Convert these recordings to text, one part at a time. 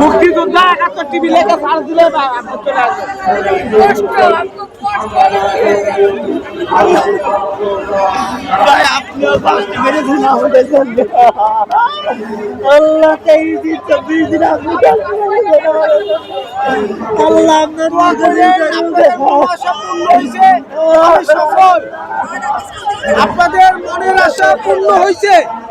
মুক্তিযোদ্ধা একাত্তর টিভি লেখা সার দিলে চলে। আল্লাহ তেইশ দিন চব্বিশ দিন আপনি কাজ করেছেন আমাদের জন্য। আল্লাহ আপনার আপনাদের মনের আশা পূর্ণ হয়েছে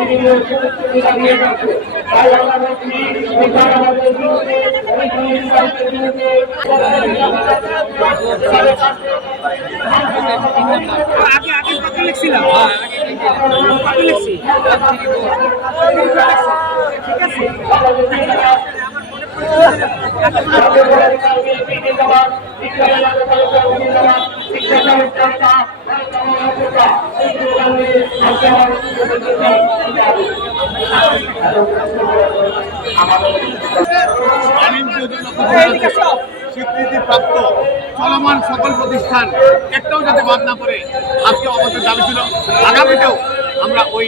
এইদিকে আসো। স্বীকৃতিপ্রাপ্ত চলমান সকল প্রতিষ্ঠান একটাও যাতে বাদ না করে আজকে আমাদের দাবি ছিল আগামীতেও আমরা ওই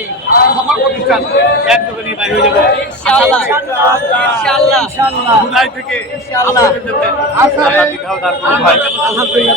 সকল প্রতিষ্ঠান একযোগে নিয়ে বাইরে হয়ে যাব। জুলাই থেকে। আলহামদুলিল্লাহ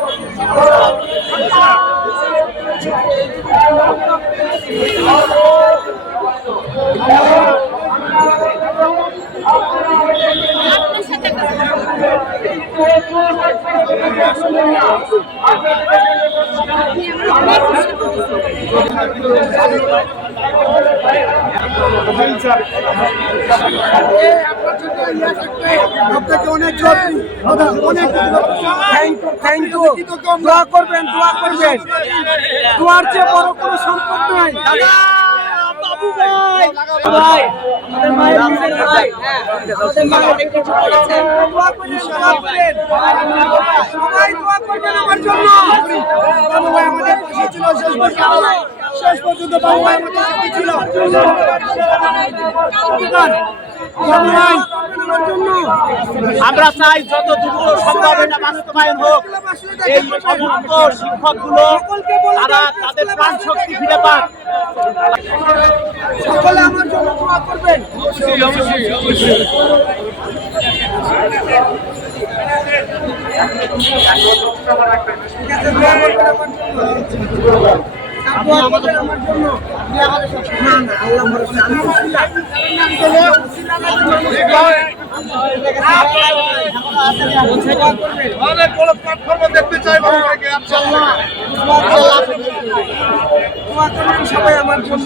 আপনাকে অনেক অনেক থ্যাংক ইউ দোয়া করবেন দোয়া করবেন। দোয়ার চেয়ে বড় কোনো সম্পদ নাই। সবাই দোয়া করবেন আমার জন্য। আমাদের পাশে ছিল শেষ পর্যন্ত। শেষ পর্যন্ত ভাই সাথে ছিল? আমার জন্য। আমরা চাই যত দ্রুত সম্ভব এটা বাস্তবায়ন হোক। এই অভুক্ত শিক্ষকগুলো তারা তাদের প্রাণ শক্তি ফিরে পাক। সকলে আমার জন্য দোয়া করবেন। ঠিক আছে, দোয়া অনেক বড় প্ল্যাটফর্মে দেখতে চাই বাবু ইনশাআল্লাহ সবাই আমার জন্য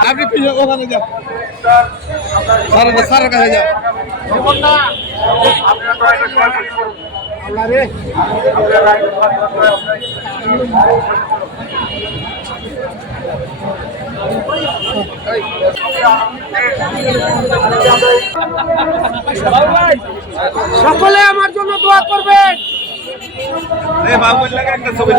আপনি পিছনে ওখানে যাও স্যারের স্যারের কাছে যাও সকলে আমার জন্য দোয়া করবেন। একটা ছবি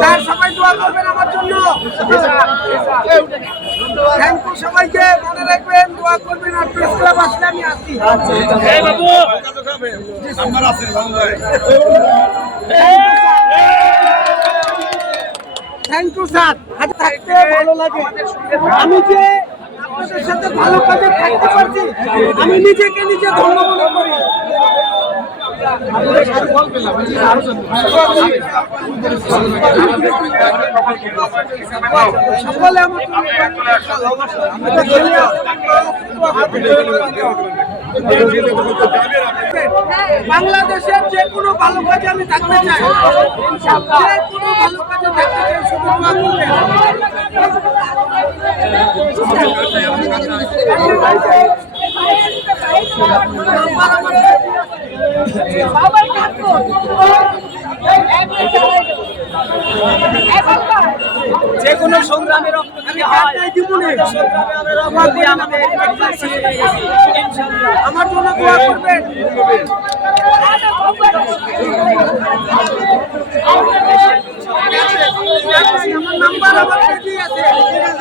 স্যার সবাই দোয়া করবেন আমার জন্য। থ্যাংক ইউ সবাইকে মনে রাখবেন দোয়া করবেন আর প্রেস ক্লাব আসলে আমি আসছি থ্যাংক ইউ স্যার। হাতে থাকতে ভালো লাগে। আমি যে আপনাদের সাথে ভালো কাজে থাকতে পারছি, আমি নিজেকে নিজে ধন্য মনে করি। বাংলাদেশের যে কোনো ভালো কাজে আমি থাকতে চাই। যে কোনো ভালো কাজে থাকতে চাই শুধু যে কোনো সংগ্রামের রক্ত আমার জন্য দোয়া করবেন। আমার নাম্বার আমার কাছেই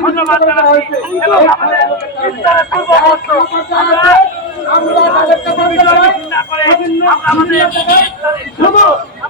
ধন্যবাদ। জানাচ্ছি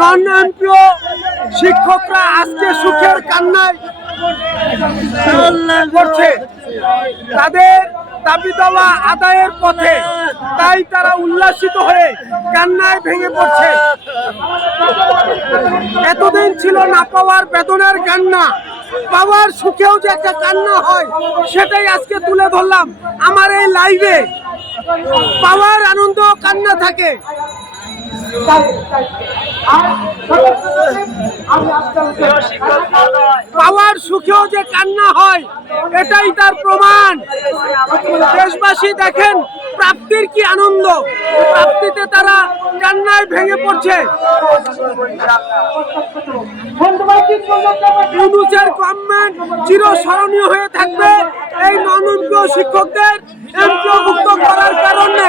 নন্দন শিক্ষকরা আজকে সুখের কান্নায় করছে। তাদের দাবি দেওয়া আদায়ের পথে তাই তারা উল্লাসিত হয়ে কান্নায় ভেঙে পড়ছে। এতদিন ছিল না পাওয়ার বেদনার কান্না পাওয়ার সুখেও যে একটা কান্না হয় সেটাই আজকে তুলে ধরলাম আমার এই লাইভে পাওয়ার আনন্দ কান্না থাকে। পাওয়ার সুখেও যে কান্না হয়, এটাই তার প্রমাণ। দেশবাসী দেখেন, প্রাপ্তির কি আনন্দ। প্রাপ্তিতে তারা কান্নায় ভেঙে পড়ছে। ইউনুসের গভর্নমেন্ট চিরস্মরণীয় হয়ে থাকবে এই ননম্য শিক্ষকদের করার কারণে।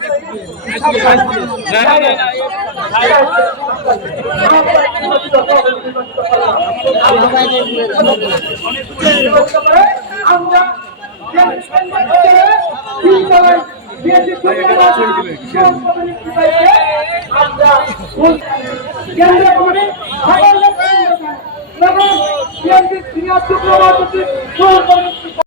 আমরা